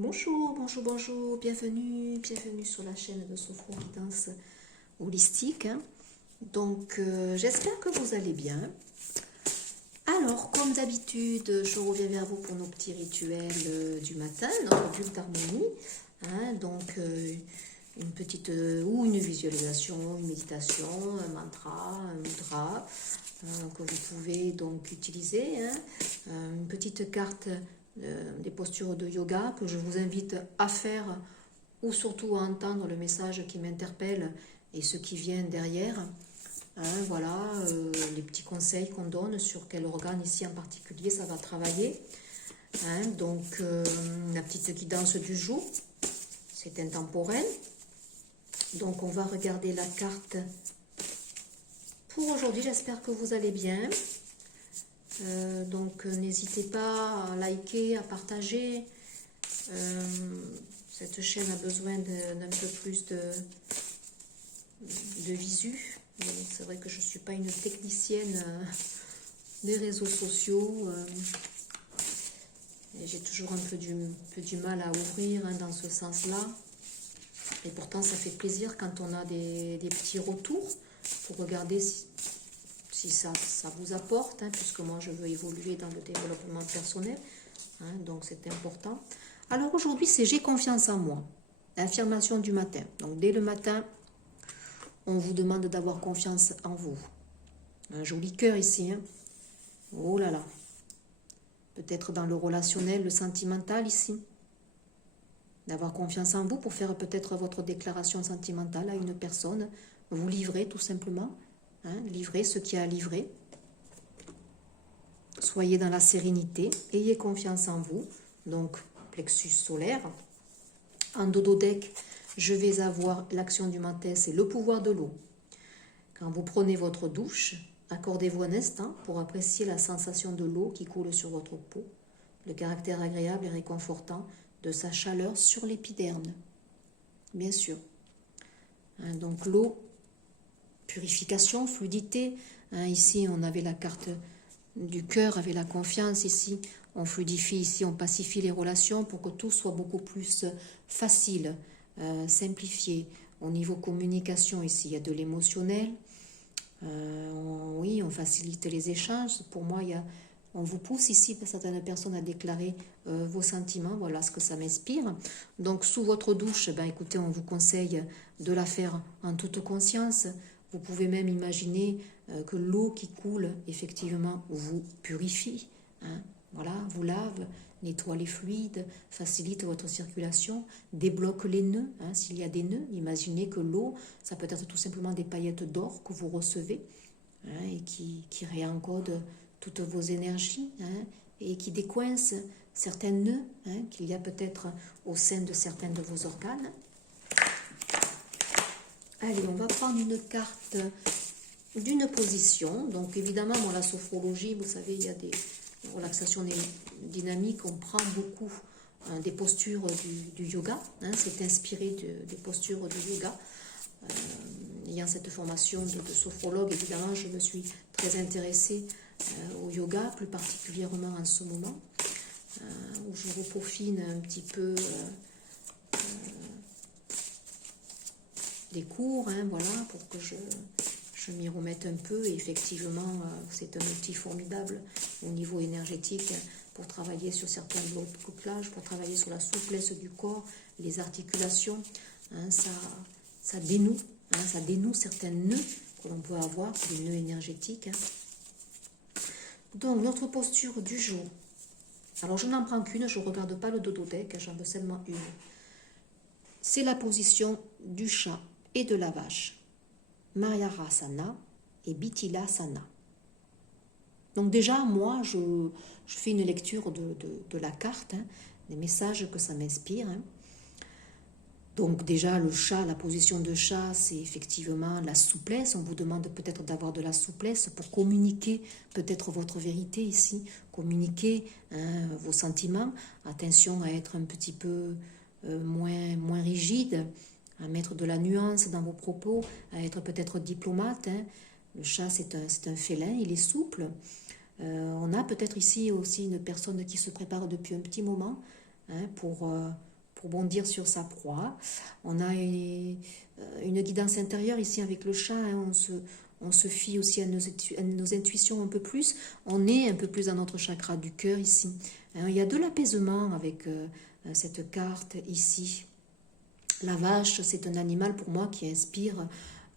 Bonjour, bonjour, bonjour, bienvenue sur la chaîne de Sophro-Guidance Holistique. J'espère que vous allez bien. Alors, comme d'habitude, je reviens vers vous pour nos petits rituels du matin, notre bulle d'harmonie. Une petite ou une visualisation, une méditation, un mantra, un mudra que vous pouvez donc utiliser. Une petite carte des postures de yoga que je vous invite à faire ou surtout à entendre le message qui m'interpelle et ce qui vient derrière. Les petits conseils qu'on donne sur quel organe ici en particulier ça va travailler. La petite guidance du jour, c'est intemporel. Donc on va regarder la carte pour aujourd'hui. J'espère que vous allez bien. N'hésitez pas à liker, à partager. Cette chaîne a besoin d'un peu plus de visu. C'est vrai que je ne suis pas une technicienne des réseaux sociaux. J'ai toujours un peu du mal à ouvrir dans ce sens-là. Et pourtant, ça fait plaisir quand on a des petits retours pour regarder si ça vous apporte, puisque moi, je veux évoluer dans le développement personnel. Donc, c'est important. Alors, aujourd'hui, c'est « J'ai confiance en moi ». L'affirmation du matin. Donc, dès le matin, on vous demande d'avoir confiance en vous. Un joli cœur ici. Oh là là. Peut-être dans le relationnel, le sentimental ici. D'avoir confiance en vous pour faire peut-être votre déclaration sentimentale à une personne. Vous livrez tout simplement. Livrez ce qu'il y a à livrer. Soyez dans la sérénité. Ayez confiance en vous. Donc, plexus solaire. En dododeck, je vais avoir l'action du matin, c'est le pouvoir de l'eau. Quand vous prenez votre douche, accordez-vous un instant pour apprécier la sensation de l'eau qui coule sur votre peau, le caractère agréable et réconfortant de sa chaleur sur l'épiderme. Bien sûr. Donc l'eau, purification, fluidité. Ici, on avait la carte du cœur, avec la confiance. Ici, on fluidifie, ici, on pacifie les relations pour que tout soit beaucoup plus facile. Simplifié. Au niveau communication, ici, il y a de l'émotionnel. Oui, on facilite les échanges. Pour moi, on vous pousse ici, pour certaines personnes, à déclarer vos sentiments. Voilà ce que ça m'inspire. Donc, sous votre douche, écoutez, on vous conseille de la faire en toute conscience. Vous pouvez même imaginer que l'eau qui coule, effectivement, vous purifie. Voilà, vous lave, nettoie les fluides, facilite votre circulation, débloque les nœuds. S'il y a des nœuds, imaginez que l'eau, ça peut être tout simplement des paillettes d'or que vous recevez et qui réencodent toutes vos énergies et qui décoincent certains nœuds qu'il y a peut-être au sein de certains de vos organes. Allez, on va prendre une carte d'une position. Donc évidemment, la sophrologie, vous savez, il y a des relaxations dynamiques. On prend beaucoup des postures du yoga. C'est inspiré des postures du yoga. Ayant cette formation de sophrologue, évidemment, je me suis très intéressée au yoga, plus particulièrement en ce moment, où je repeaufine un petit peu des cours, voilà, pour que je m'y remette un peu. Et effectivement, c'est un outil formidable au niveau énergétique pour travailler sur certains blocages, pour travailler sur la souplesse du corps, les articulations. Ça dénoue, ça dénoue certains nœuds que l'on peut avoir, des nœuds énergétiques. Donc, notre posture du jour. Alors, je n'en prends qu'une, je ne regarde pas le dododeck, j'en veux seulement une. C'est la position du chat et de la vache. Mayurasana et Bithilasana. Donc déjà, moi, je fais une lecture de la carte, des messages que ça m'inspire. Donc déjà, le chat, la position de chat, c'est effectivement la souplesse. On vous demande peut-être d'avoir de la souplesse pour communiquer peut-être votre vérité ici, communiquer vos sentiments. Attention à être un petit peu moins rigide, à mettre de la nuance dans vos propos, à être peut-être diplomate. Le chat, c'est un félin, il est souple. On a peut-être ici aussi une personne qui se prépare depuis un petit moment hein, pour bondir sur sa proie. On a une guidance intérieure ici avec le chat, hein, on se fie aussi à nos intuitions un peu plus, on est un peu plus dans notre chakra du cœur ici. Hein, il y a de l'apaisement avec cette carte ici. La vache, c'est un animal pour moi qui inspire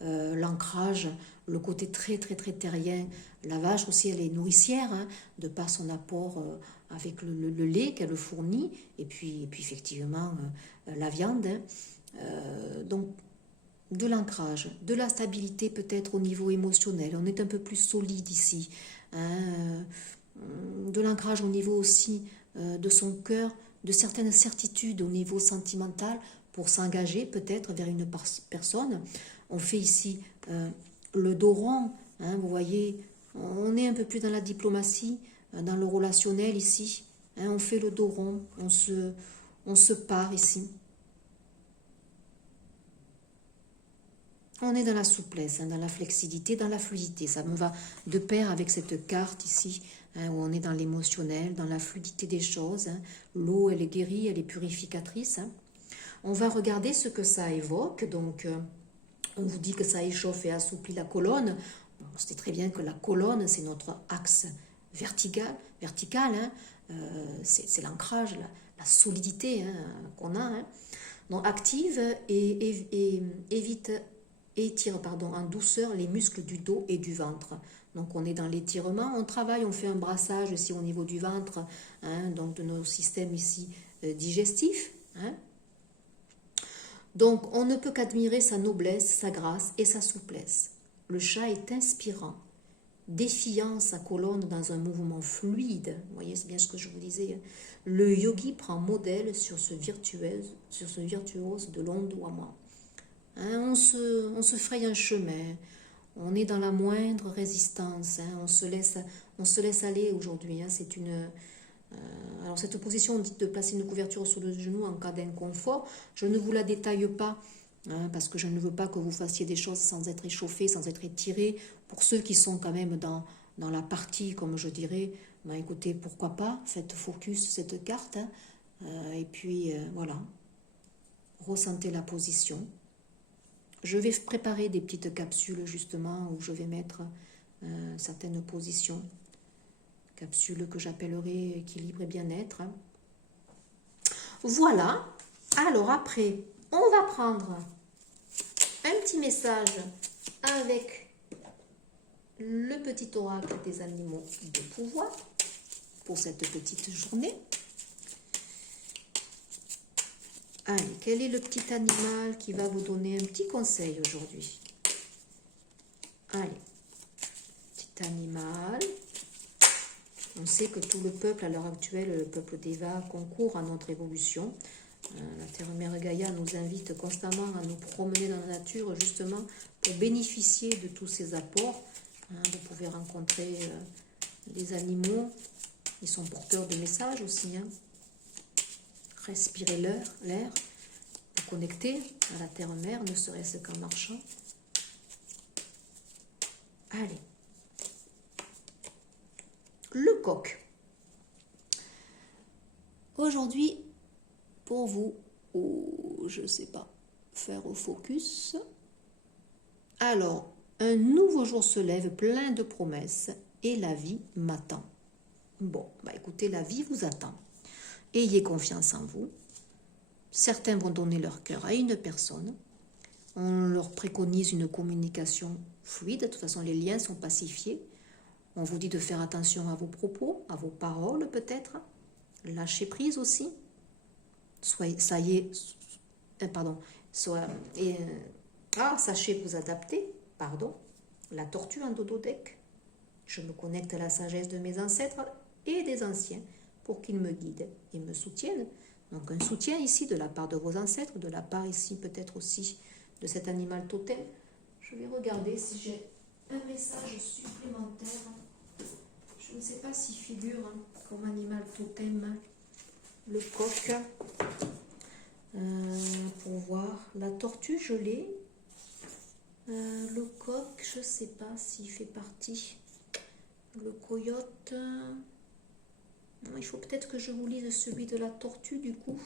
l'ancrage, le côté très très très terrien. La vache aussi, elle est nourricière, hein, de par son apport avec le lait qu'elle fournit, et puis effectivement la viande. Hein. Donc de l'ancrage, de la stabilité peut-être au niveau émotionnel. On est un peu plus solide ici. Hein. De l'ancrage au niveau aussi de son cœur, de certaines certitudes au niveau sentimental pour s'engager peut-être vers une personne. On fait ici le dos rond, hein, vous voyez, on est un peu plus dans la diplomatie, dans le relationnel ici. Hein, on fait le dos rond, on se part ici. On est dans la souplesse, hein, dans la flexibilité, dans la fluidité. Ça me va de pair avec cette carte ici, hein, où on est dans l'émotionnel, dans la fluidité des choses. Hein. L'eau, elle est guérie, elle est purificatrice. Hein. On va regarder ce que ça évoque. Donc, on vous dit que ça échauffe et assouplit la colonne. On sait très bien que la colonne, c'est notre axe vertical hein. C'est l'ancrage, la solidité hein, qu'on a. Hein. Donc, active et évite... étire en douceur les muscles du dos et du ventre. Donc on est dans l'étirement, on travaille, on fait un brassage aussi au niveau du ventre, hein, donc de nos systèmes ici digestifs. Hein. Donc on ne peut qu'admirer sa noblesse, sa grâce et sa souplesse. Le chat est inspirant, défiant sa colonne dans un mouvement fluide. Vous voyez, c'est bien ce que je vous disais. Le yogi prend modèle sur ce virtuose de l'ondoiement. Hein, on se fraye un chemin, on est dans la moindre résistance, hein, on se laisse aller aujourd'hui. Hein, c'est alors cette position, on dit de placer une couverture sur le genou en cas d'inconfort. Je ne vous la détaille pas, hein, parce que je ne veux pas que vous fassiez des choses sans être échauffé, sans être étiré. Pour ceux qui sont quand même dans la partie, comme je dirais, ben écoutez, pourquoi pas, faites focus cette carte. Hein, et puis voilà, ressentez la position. Je vais préparer des petites capsules justement où je vais mettre certaines positions. Capsules que j'appellerai équilibre et bien-être. Voilà. Alors après, on va prendre un petit message avec le petit oracle des animaux de pouvoir pour cette petite journée. Allez, quel est le petit animal qui va vous donner un petit conseil aujourd'hui? Allez, petit animal. On sait que tout le peuple, à l'heure actuelle, le peuple d'Eva, concourt à notre évolution. La Terre-Mère Gaïa nous invite constamment à nous promener dans la nature, justement, pour bénéficier de tous ces apports. Vous pouvez rencontrer des animaux, ils sont porteurs de messages aussi, hein. Respirez l'air, vous connecter à la terre-mère, ne serait-ce qu'en marchant. Allez. Le coq. Aujourd'hui, pour vous, je ne sais pas, faire au focus. Alors, un nouveau jour se lève plein de promesses et la vie m'attend. Bon, bah écoutez, la vie vous attend. Ayez confiance en vous. Certains vont donner leur cœur à une personne. On leur préconise une communication fluide. De toute façon, les liens sont pacifiés. On vous dit de faire attention à vos propos, à vos paroles peut-être. Lâchez prise aussi. Sachez vous adapter. La tortue en dodothèque. Je me connecte à la sagesse de mes ancêtres et des anciens pour qu'ils me guident et me soutiennent. Donc un soutien ici de la part de vos ancêtres, de la part ici peut-être aussi de cet animal totem. Je vais regarder si j'ai un message supplémentaire. Je ne sais pas s'il figure comme animal totem le coq. Pour voir, la tortue je l'ai. Le coq, je ne sais pas s'il fait partie. Le coyote... Il faut peut-être que je vous lise celui de la tortue du coup.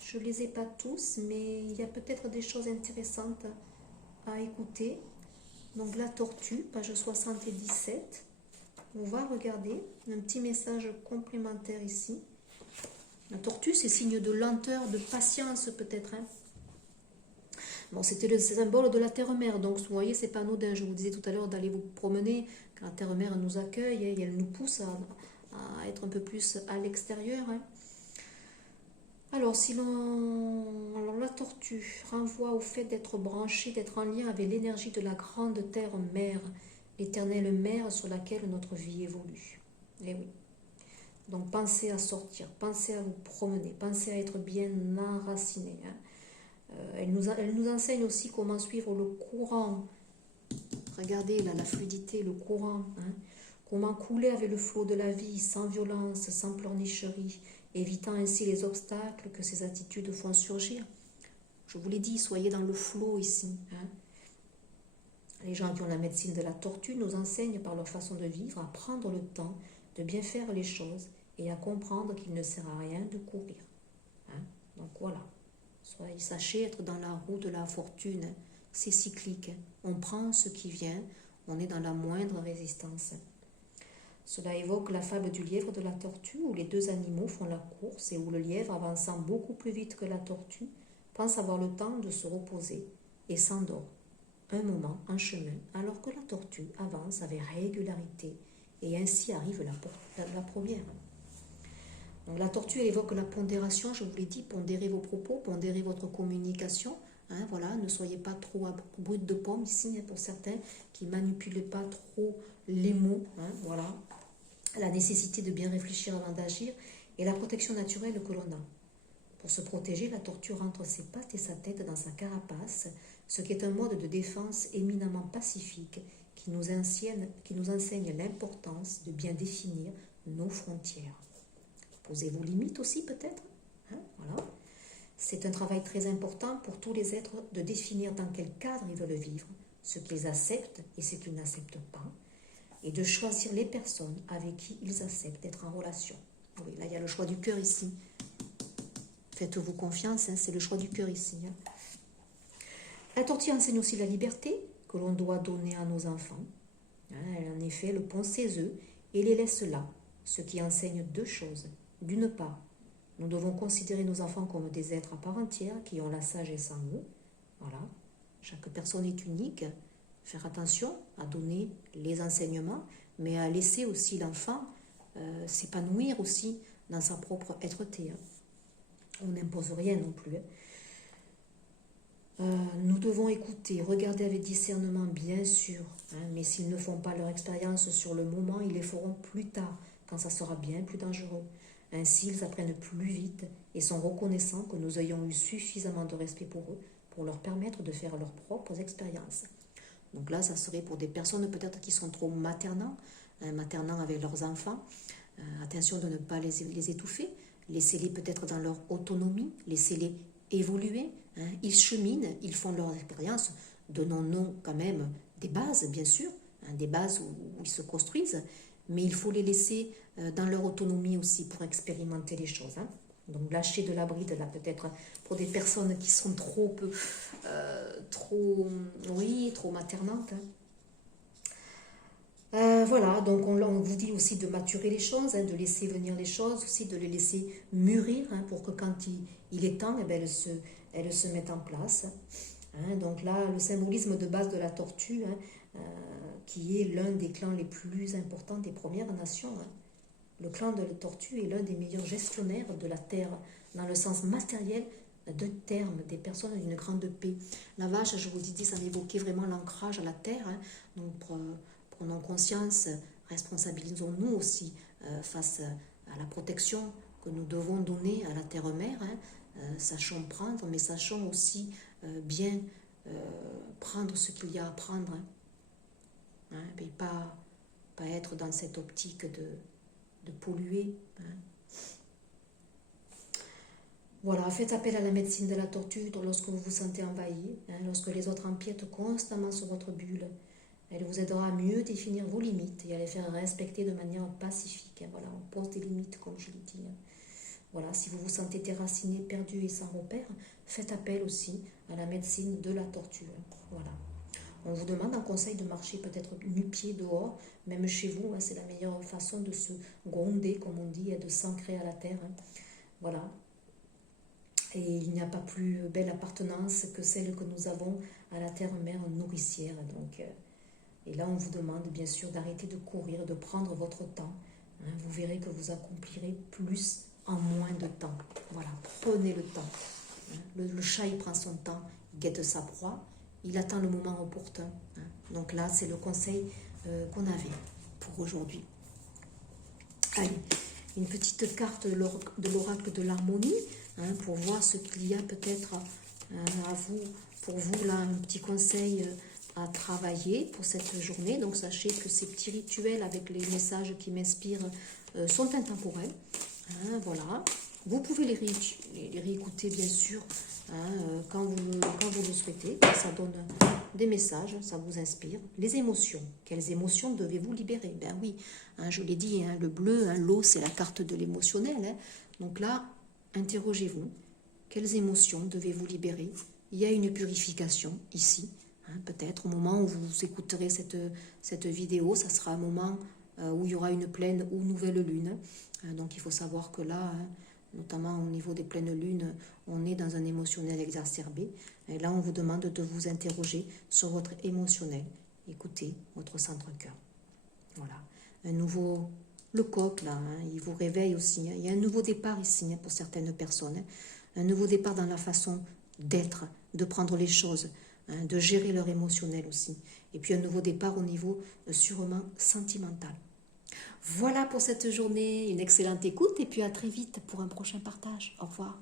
Je ne les ai pas tous, mais il y a peut-être des choses intéressantes à écouter. Donc la tortue, page 77. On va regarder un petit message complémentaire ici. La tortue, c'est signe de lenteur, de patience peut-être. Hein. Bon, c'était le symbole de la terre-mère, donc vous voyez, c'est pas anodin. Je vous disais tout à l'heure d'aller vous promener, quand la terre-mère nous accueille et elle nous pousse à être un peu plus à l'extérieur. Hein. Alors, alors, la tortue renvoie au fait d'être branché, d'être en lien avec l'énergie de la grande terre-mère, l'éternelle mère sur laquelle notre vie évolue. Eh oui. Donc, pensez à sortir, pensez à vous promener, pensez à être bien enraciné. Hein. Elle nous enseigne aussi comment suivre le courant. Regardez là, la fluidité, le courant. Hein. Comment couler avec le flot de la vie, sans violence, sans pleurnicherie, évitant ainsi les obstacles que ces attitudes font surgir. Je vous l'ai dit, soyez dans le flot ici. Hein. Les gens qui ont la médecine de la tortue nous enseignent par leur façon de vivre à prendre le temps de bien faire les choses et à comprendre qu'il ne sert à rien de courir. Hein. Donc voilà. Soyez, sachez être dans la roue de la fortune. C'est cyclique. On prend ce qui vient, on est dans la moindre résistance. Cela évoque la fable du lièvre et de la tortue où les deux animaux font la course et où le lièvre, avançant beaucoup plus vite que la tortue, pense avoir le temps de se reposer et s'endort un moment en chemin alors que la tortue avance avec régularité et ainsi arrive la première. Donc, la tortue évoque la pondération, je vous l'ai dit, pondérez vos propos, pondérez votre communication. Hein, voilà, ne soyez pas trop brut de pomme ici, hein, pour certains qui ne manipulent pas trop les mots. Hein, voilà. La nécessité de bien réfléchir avant d'agir et la protection naturelle que l'on a. Pour se protéger, la tortue rentre ses pattes et sa tête dans sa carapace, ce qui est un mode de défense éminemment pacifique qui nous enseigne l'importance de bien définir nos frontières. Posez vos limites aussi peut-être. Hein, voilà. C'est un travail très important pour tous les êtres de définir dans quel cadre ils veulent vivre, ce qu'ils acceptent et ce qu'ils n'acceptent pas, et de choisir les personnes avec qui ils acceptent d'être en relation. Oui, là il y a le choix du cœur ici. Faites-vous confiance, hein, c'est le choix du cœur ici. Hein. La tortue enseigne aussi la liberté que l'on doit donner à nos enfants. Hein, elle en effet le pond ses œufs et les laisse là, ce qui enseigne deux choses. D'une part, nous devons considérer nos enfants comme des êtres à part entière qui ont la sagesse en eux. Voilà. Chaque personne est unique. Faire attention à donner les enseignements, mais à laisser aussi l'enfant s'épanouir aussi dans sa propre êtreté. Hein. On n'impose rien non plus. Hein. Nous devons écouter, regarder avec discernement, bien sûr, hein, mais s'ils ne font pas leur expérience sur le moment, ils les feront plus tard, quand ça sera bien plus dangereux. Ainsi, ils apprennent plus vite et sont reconnaissants que nous ayons eu suffisamment de respect pour eux pour leur permettre de faire leurs propres expériences. Donc là, ça serait pour des personnes peut-être qui sont trop maternants avec leurs enfants. Attention de ne pas les étouffer. Laissez-les peut-être dans leur autonomie, laissez-les évoluer. Hein. Ils cheminent, ils font leur expérience. Donnons-nous quand même des bases, bien sûr, hein, des bases où ils se construisent, mais il faut les laisser dans leur autonomie aussi pour expérimenter les choses. Hein. Donc lâcher de la bride là peut-être pour des personnes qui sont trop maternantes. Hein. Voilà, donc on vous dit aussi de maturer les choses, hein, de laisser venir les choses, aussi de les laisser mûrir, hein, pour que quand il est temps, eh bien, elles se mettent en place. Hein. Donc là, le symbolisme de base de la tortue, hein, qui est l'un des clans les plus importants des Premières Nations. Hein. Le clan de la tortue est l'un des meilleurs gestionnaires de la terre, dans le sens matériel de terme, des personnes d'une grande paix. La vache, je vous ai dit, ça évoquait vraiment l'ancrage à la terre. Hein. Donc prenons conscience, responsabilisons-nous aussi face à la protection que nous devons donner à la terre-mère. Hein. Sachons prendre, mais sachons aussi bien prendre ce qu'il y a à prendre. Hein. Et pas être dans cette optique de polluer. Hein. Voilà, faites appel à la médecine de la tortue lorsque vous vous sentez envahi, hein, lorsque les autres empiètent constamment sur votre bulle. Elle vous aidera à mieux définir vos limites et à les faire respecter de manière pacifique. Voilà, on pose des limites, comme je l'ai dit. Voilà, si vous vous sentez déraciné, perdu et sans repère, faites appel aussi à la médecine de la tortue. Voilà. On vous demande un conseil de marcher peut-être nu-pied dehors, même chez vous. C'est la meilleure façon de se gronder, comme on dit, et de s'ancrer à la terre. Voilà. Et il n'y a pas plus belle appartenance que celle que nous avons à la terre-mère nourricière. Donc, et là, on vous demande bien sûr d'arrêter de courir, de prendre votre temps. Vous verrez que vous accomplirez plus en moins de temps. Voilà, prenez le temps. Le chat, il prend son temps, il guette sa proie, il attend le moment opportun. Donc là, c'est le conseil qu'on avait pour aujourd'hui. Allez, une petite carte de l'oracle de l'harmonie, pour voir ce qu'il y a peut-être à vous, pour vous, là, un petit conseil à travailler pour cette journée. Donc sachez que ces petits rituels avec les messages qui m'inspirent sont intemporels. Voilà. Vous pouvez les réécouter bien sûr quand vous le souhaitez. Ça donne des messages, ça vous inspire. Les émotions. Quelles émotions devez-vous libérer? Ben oui, je l'ai dit, le bleu, l'eau, c'est la carte de l'émotionnel. Donc là, interrogez-vous. Quelles émotions devez-vous libérer? Il y a une purification ici. Peut-être au moment où vous écouterez cette vidéo, ça sera un moment où il y aura une pleine ou nouvelle lune. Donc il faut savoir que là, notamment au niveau des pleines lunes, on est dans un émotionnel exacerbé. Et là, on vous demande de vous interroger sur votre émotionnel. Écoutez votre centre-cœur. Voilà. Le coq, là, il vous réveille aussi. Il y a un nouveau départ ici pour certaines personnes. Un nouveau départ dans la façon d'être, de prendre les choses, de gérer leur émotionnel aussi. Et puis un nouveau départ au niveau sûrement sentimental. Voilà pour cette journée, une excellente écoute et puis à très vite pour un prochain partage. Au revoir.